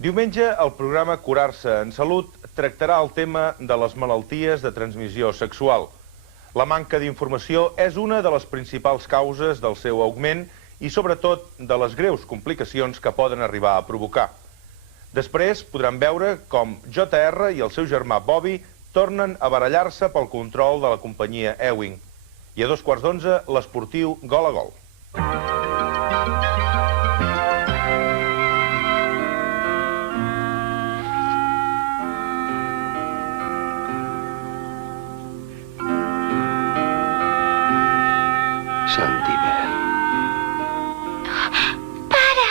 Diumenge, el programa Curar-se en Salut tractarà el tema de les malalties de transmissió sexual. La manca d'informació és una de les principals causes del seu augment i, sobretot, de les greus complicacions que poden arribar a provocar. Després podran veure com JR i el seu germà Bobby tornen a barallar-se pel control de la companyia Ewing. I a 11:15, l'esportiu Gol a Gol. Sandibel. Pare!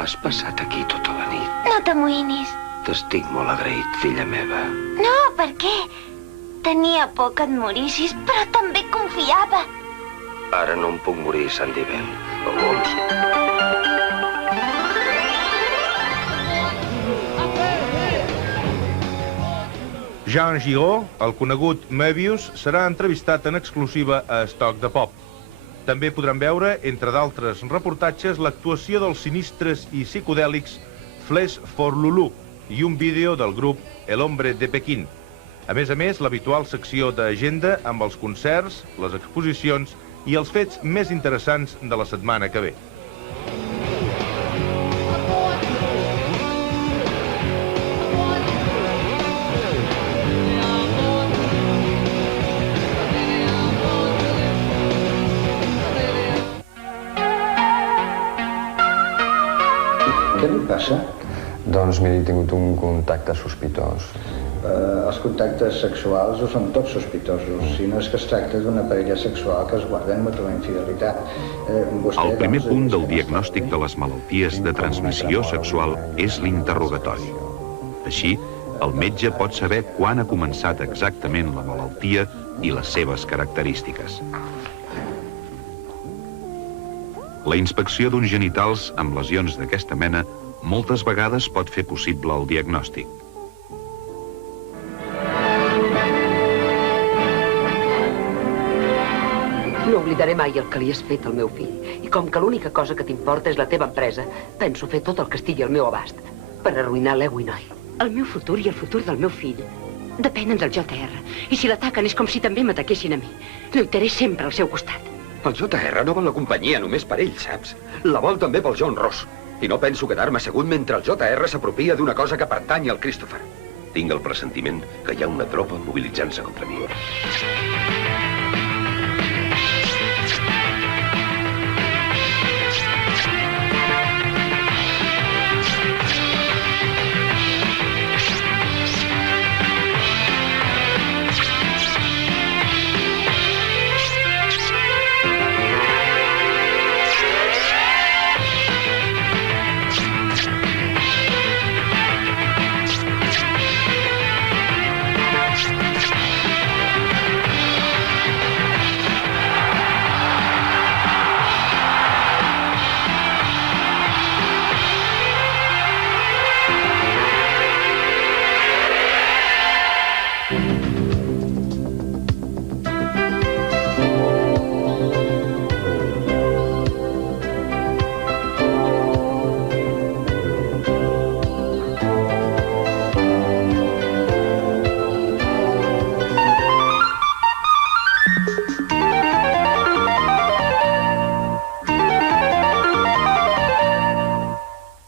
Has passat aquí tota la nit. No t'amoïnis. T'estic molt agraït, filla meva. No, per què? Tenia por que et morissis, però també confiava. Ara no em puc morir, Sandibel. O vols? Jean Giraud, el conegut Möbius, serà entrevistat en exclusiva a Estoc de Pop. També podran veure, entre d'altres reportatges, l'actuació dels sinistres i psicodèlics Flesh for Lulu i un vídeo del grup El Hombre de Pequín. A més, l'habitual secció d'agenda amb els concerts, les exposicions i els fets més interessants de la setmana que ve. Què li passa? Doncs miri, he tingut un contacte sospitós. Els contactes sexuals ho són tots sospitosos, si no és que es tracta d'una parella sexual que es guarden mútua infidelitat. El primer punt del diagnòstic de les malalties de transmissió sexual és l'interrogatori. Així, el metge pot saber quan ha començat exactament la malaltia i les seves característiques. La inspecció d'uns genitals amb lesions d'aquesta mena moltes vegades pot fer possible el diagnòstic. No oblidaré mai el que li has fet al meu fill. I com que l'única cosa que t'importa és la teva empresa, penso fer tot el que estigui al meu abast per arruïnar l'Ewing. El meu futur i el futur del meu fill depenen del JR. I si l'ataquen és com si també m'ataquessin a mi. Lluitaré sempre al seu costat. El JR no vol la companyia només per ell, saps? La vol també pel John Ross. I no penso quedar-me assegut mentre el JR s'apropia d'una cosa que pertany al Christopher. Tinc el pressentiment que hi ha una tropa mobilitzant-se contra mi.